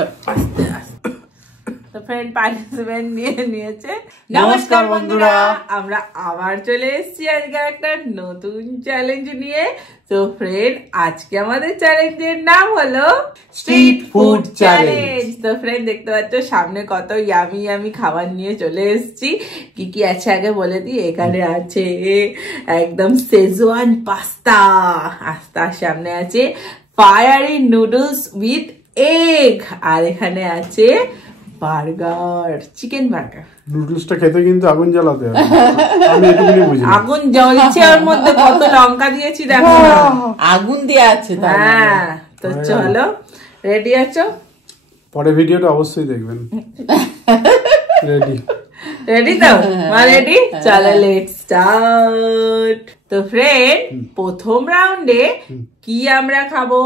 আস্তে আস্তে। তো ফ্রেন্ড পার্টিসিপেন্ট নিয়েছে। নমস্কার বন্ধুরা, আমরা আবার চলে এসেছি আজকে একটা নতুন চ্যালেঞ্জ নিয়ে। তো ফ্রেন্ড আজকে আমাদের চ্যালেঞ্জের নাম হলো স্ট্রিট ফুড চ্যালেঞ্জ। তো ফ্রেন্ড দেখতে পাচ্ছ সামনে কত ইয়ামি ইয়ামি খাবার নিয়ে চলে এসেছি। কি কি আছে আগে বলে দিই। এখানে আছে একদম সেজওয়ান পাস্তা, তার সামনে আছে ফায়ারি নুডলস উইথ এগ, আর এখানে আছে বার্গার, চিকেন বার্গার। নুডলসটা খেতে কিন্তু আগুন জ্বালাতে হবে, আমি এটুকুনি বুঝি। আগুন জ্বলছে, ওর মধ্যে কত লঙ্কা দিয়েছি দেখো, আগুন দিয়ে আছে। হ্যাঁ, তো চলো রেডি আছো? পরে ভিডিওটা অবশ্যই দেখবেন। রেডি তো? রেডি, চলো লেটস স্টার্ট। তো ফ্রেন্ড প্রথম রাউন্ডে কি আমরা খাবো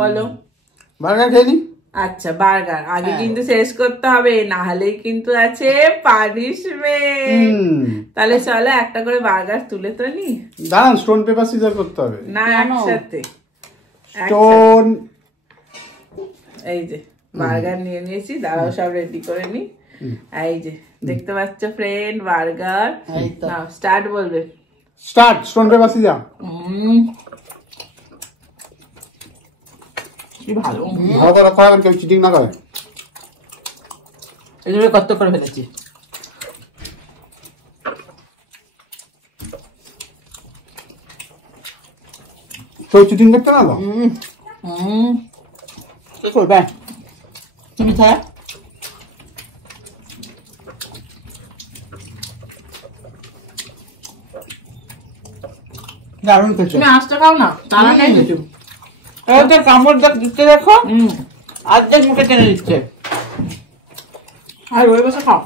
বলো? বার্গার খেয়ে নি। আচ্ছা, বার্গার আগে কিন্তু শেষ করতে হবে, না হলে কিন্তু আছে পানিশমেন্ট। তাহলে চলো একটা করে বার্গার তুলে তো নি। দাঁড়ান, স্টোন পেপার সিজার করতে হবে না, একসাথে। স্টোন। এই যে বার্গার নিয়ে নিয়েছি, দাঁড়াও সব রেডি করে নি। এই যে দেখতে পাচ্ছ ফ্রেন্ড বার্গার। নাও স্টার্ট বলবে। স্টার্ট। Stone paper scissor. ভালো ভালো করে খাওয়াবেন, কেউ চিটিং না করে। এগুলো কত করে ফেলেছি। কেউ চিটিং করতে না তো? কি করবে তুমি ছাড়া? দারুণ খেয়েছো। তুমি আস্তে খাও না, তারা খাই কিছু। ওটা কামড় দিচ্ছে দেখো, অর্ধেক মুখে টেনে দিচ্ছে। আর ওই বসে খাও।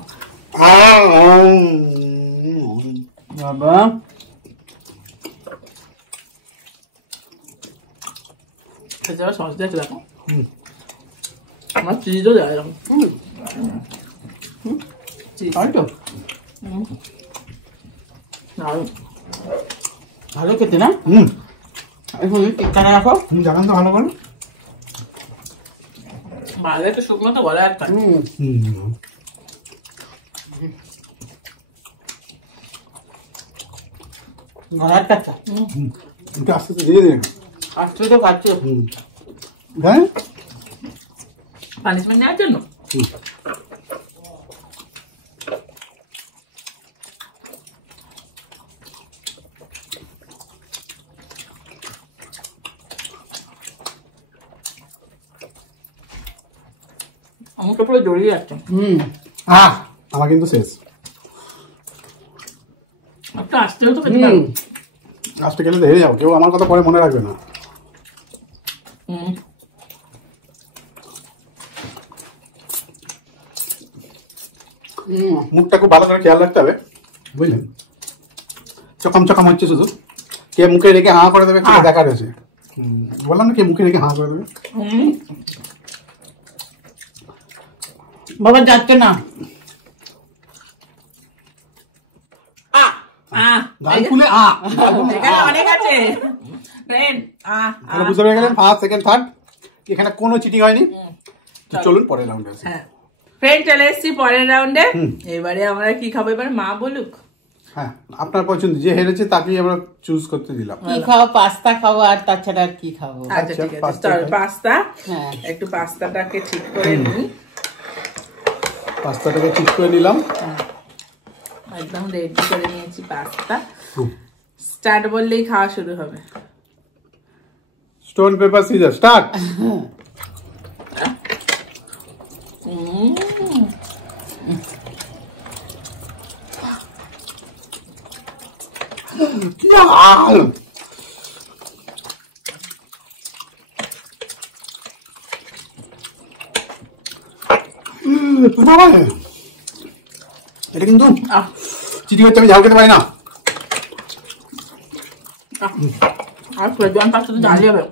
বাবা যারা সস দেখে দেখো, আমার চিজও দেয় এরকম। তো ভালো খেতে না? এখন টিক্কাটা রাখো। জানান তো ভালো করে। বাইরে একটু শুকনো তো বলে একটা। ঘরের কাছে একটু আস্তে আস্তে দিয়ে দিন। আসলে তো খাচ্ছে। হ্যাঁ, পানিশমেন্ট নেওয়ার জন্য। আমাকে পুরো জড়িয়ে যাচ্ছে। আমার কিন্তু শেষ। একটু আসতেও তো খেতে পারো। লাস্টে গেলে হেরে যাও, কেউ আমার কথা পরে মনে রাখবে না। মুখটা খুব ভালো করে খেয়াল রাখতে হবে, বুঝলেন? চকাম চকাম হচ্ছে শুধু। কে মুখে রেখে হাঁ করে দেবে সেটা দেখার আছে। বললাম না, কে মুখে রেখে হাঁ করে দেবে। বাবা যাচ্ছে না। গাল খুলে এখানে অনেক আছে ফ্রেন্ড। বুঝতে পেরে গেলেন, ফার্স্ট সেকেন্ড থার্ড এখানে কোনো চিটিং হয়নি। চলুন পরের রাউন্ডে আসি। হ্যাঁ ফ্রেন্ড, চলে এসেছি পরের রাউন্ডে। এবারে আমরা কি খাবো এবার মা বলুক। হ্যাঁ, আপনার পছন্দ, যে হেরেছে তাকেই আমরা চুজ করতে দিলাম। কি খাও? পাস্তা খাবো, আর তাছাড়া আর কি খাবো? আচ্ছা ঠিক আছে, চল পাস্তা। একটু পাস্তাটাকে ঠিক করে নিই। পাস্তাটাকে ঠিক করে নিলাম, একদম রেডি করে নিয়েছি পাস্তা। স্টার্ট বললেই খাওয়া শুরু হবে। Stone paper scissor start. এটা কিন্তু চিঠি হচ্ছে, আমি ঝাল খেতে পারি না। আর ফ্রেজন পাস্তা তো ঝাল যাবে,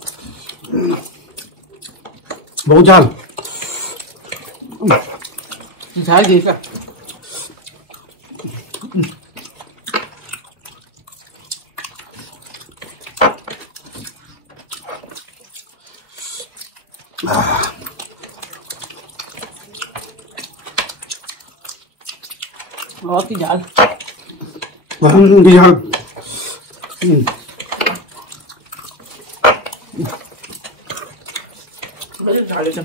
বহু ঝাল। ঝাল দিয়েছে। কি ঝাল। বিহার ঝাল আছে।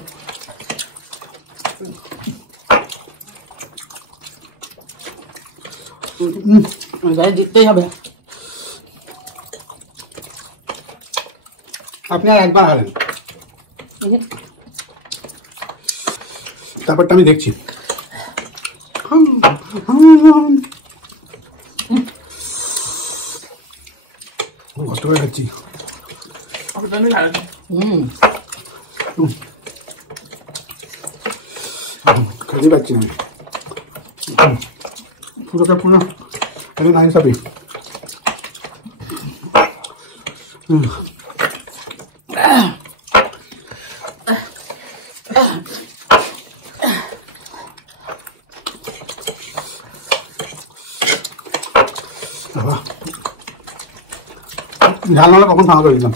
গায়ে দিতেই হবে। আপনি আর একবার হারেন, তারপরটা আমি দেখছি। কষ্ট করে খাচ্ছি। খেতে পাচ্ছি না পুরোটা পুরো এটা নাইন সাবি। ঝাল নাহলে কখন খাওয়া করে দিলাম।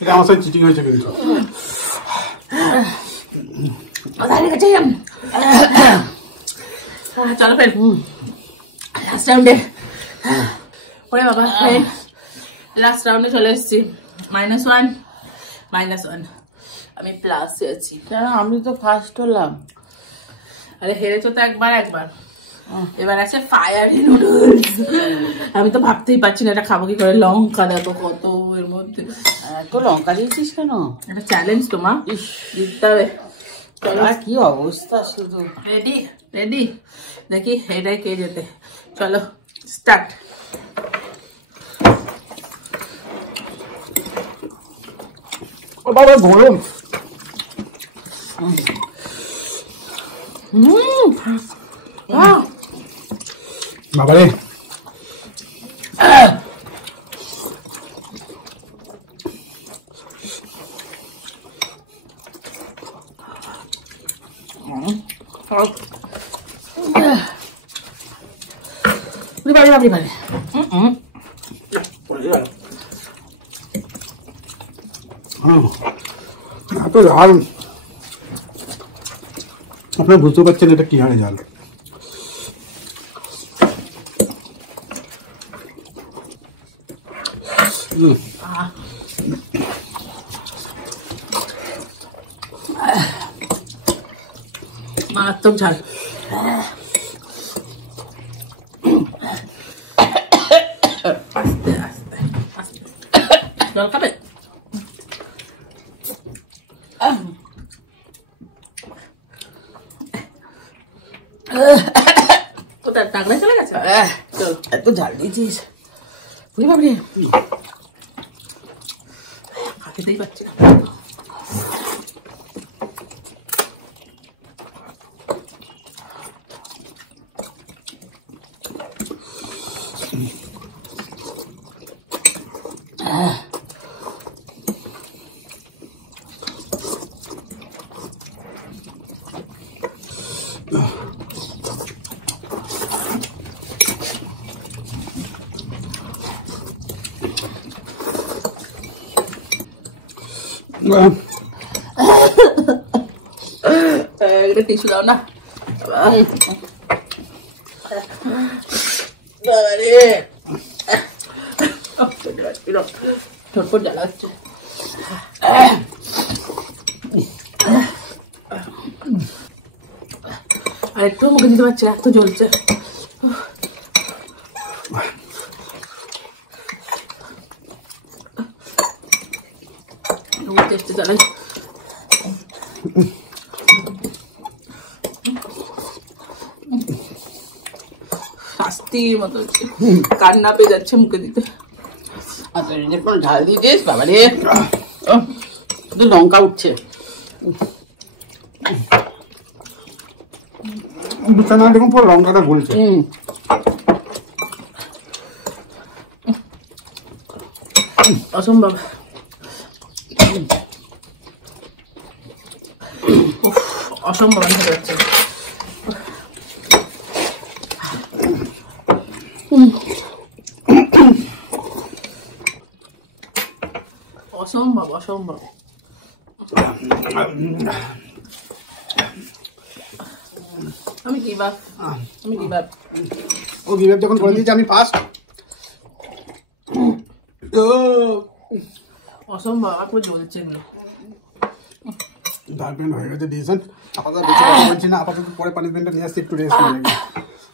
এটা আমার সাথে চিটিং হয়েছে কিন্তু। চলো ফ্রেন্ড লাস্ট রাউন্ডে। ওরে বাবা ফ্রেন্ড লাস্ট রাউন্ডে চলে এসেছি। -1 -1 আমি প্লাসে আছি। আমি তো ফার্স্ট হলাম। আরে হেরেছো তো একবার। এবার আছে ফায়ারি নুডলস। আমি তো ভাবতেই পারছি না এটা খাবো কি করে। লঙ্কা দেখো কত এর মধ্যে। এত লঙ্কা দিয়েছিস কেন? এটা চ্যালেঞ্জ তো মা, জিততে হবে। কি অবস্থা শুধু। রেডি দেখি এটাই কে যেতে। চলো স্টার্ট। ও বাবা গরম। বাবা রে এত ঝাল, আপনারা বুঝতে পারছেন এটা কি হারে ঝাল। মারাত্মক ঝাল। আস্তে আস্তে আস্তে জল খাবে। ওটা টাকরা চলে গেছে। চল এত ঝাল দিয়েছিস। বুঝলি বাবরি খেতেই পাচ্ছি না। টিস্যু দাও না। ঠোঁট জ্বালা হচ্ছে। আর একটু মুখে দিতে পারছি, এত জ্বলছে। টেস্টে জ্বালাই। তীর মতো হচ্ছে, কান্না পেয়ে যাচ্ছে মুখে দিতে। আচ্ছা কোনো ঝাল দিয়েছিস বাবা রে, শুধু লঙ্কা উঠছে। বিছানা দেখুন পুরো লঙ্কাটা বলছে। অসম্ভব। অসম্ভব হয়ে যাচ্ছে। অসম্ভব অসম্ভব। আমি গিভ আপ, আমি গিভ আপ। ও গিভ আপ যখন করে দিয়েছে আমি ফার্স্ট। অসম্ভব, আপনি জ্বলছেন। গার্লফ্রেন্ড হয়ে গেছে ডিসিশন। আপাতত বেশি কথা বলছি না, আপাতত পরে পানিশমেন্টটা নিয়ে আসছি, একটু রেস্ট নিয়ে নেব।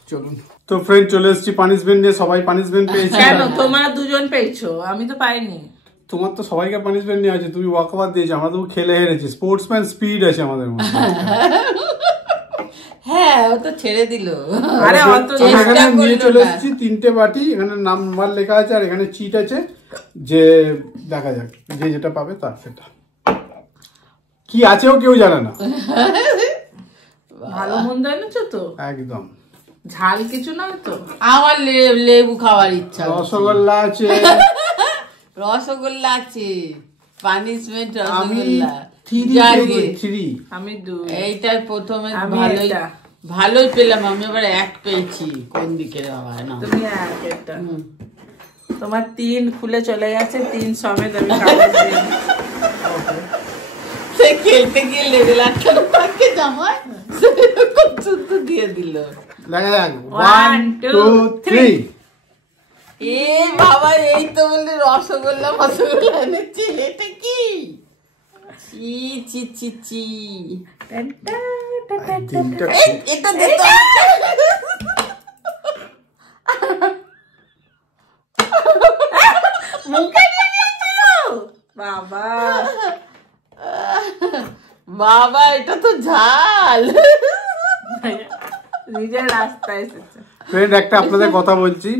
চলুন তো ফ্রেন্ড, চলে এসেছি পানিশমেন্ট নিয়ে। সবাই পানিশমেন্ট পেয়েছে। কেন তোমরা দুজন পেয়েছো, আমি তো পাইনি। তোমার তো সবাইকে পানিশমেন্ট নিয়ে আছে, তুমি ওয়াকওভার দিয়েছো, আমরা তো খেলে হেরেছি। স্পোর্টসম্যান স্পিড আছে আমাদের মধ্যে। হ্যাঁ ও তো ছেড়ে দিল। আরে অত এখানে নিয়ে চলে এসেছি 3টে বাটি, এখানে নাম্বার লেখা আছে আর এখানে চিট আছে, যে দেখা যাক যে যেটা পাবে তার সেটা। কি আছেও কেউ জানে না। ভালো মন্দ এনেছো তো, একদম ঝাল কিছু না তো। আমার লেবু খাওয়ার ইচ্ছা। রসগোল্লা আছে, রসগোল্লা আছে, পানিশমেন্ট আমি রসগোল্লা। 3 আমি 2। এইটার প্রথমে আমি ভালোই এটা। ভালোই পেলাম, আমি আবার 1 পেয়েছি। কোন দিকে রে বাবা? না তুমি একটা, তোমার 3 খুলে চলে গেছে, 3 সমেত আমি কাগজ দিই। সে খেলতে গিয়ে লেভেল 8 পাকে জামায় সেরকম শুদ্ধ দিয়ে দিল। দেখা যাক 1 2 3। এ বাবা, এই তো বললে রসগোল্লা ফসগোল্লা এনেছি। এটা কি? চি চি চি চি। এটা দিতে মুখে নিয়ে নিয়েছিল বাবা। বাবা এটা তো ঝাল। নিজের রাস্তায় এসেছে। ফ্রেন্ড, একটা আপনাদের কথা বলছি,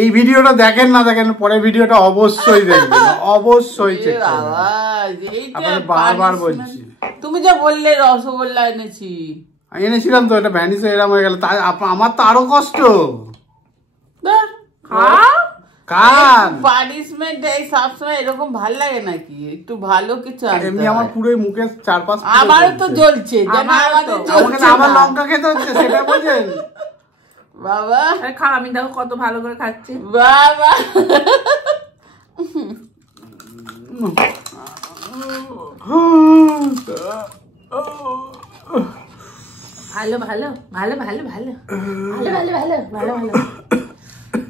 এই ভিডিওটা দেখেন না দেখেন, পরের ভিডিওটা অবশ্যই দেখবেন, অবশ্যই চেক করবেন। বাবা এইটা আপনাদের বারবার বলছি। তুমি যা বললে রসগোল্লা এনেছি, আমি এনেছিলাম তো, এটা ভ্যানিস এরকম হয়ে গেল। আমার তো আরো কষ্ট। কান পানিশমেন্ট এই সবসময় এরকম ভাল লাগে নাকি? একটু ভালো কিছু আনতে এমনি হয়। আমার পুরো মুখের চারপাশ আমারও তো জ্বলছে, যেন আমাদের জ্বলছে আমার না। লঙ্কা খেতে হচ্ছে, সেটা বোঝেন বাবা আরে খা, আমি দেখো কত ভালো করে খাচ্ছি। বাবা ভালো ভালো ভালো ভালো ভালো ভালো ভালো ভালো ভালো ভালো।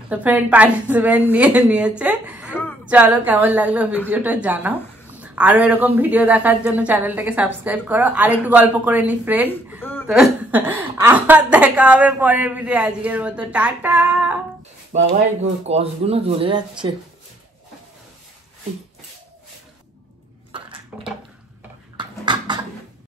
তো ফ্রেন্ড পানিশমেন্ট নিয়ে নিয়েছে। চলো কেমন লাগলো ভিডিওটা জানাও। আরো এরকম ভিডিও দেখার জন্য চ্যানেলটাকে সাবস্ক্রাইব করো। আর একটু গল্প করে নি ফ্রেন্ড। তো আবার দেখা হবে পরের ভিডিও। আজকের মতো টাটা। বাবা এই কষগুলো জ্বলে যাচ্ছে।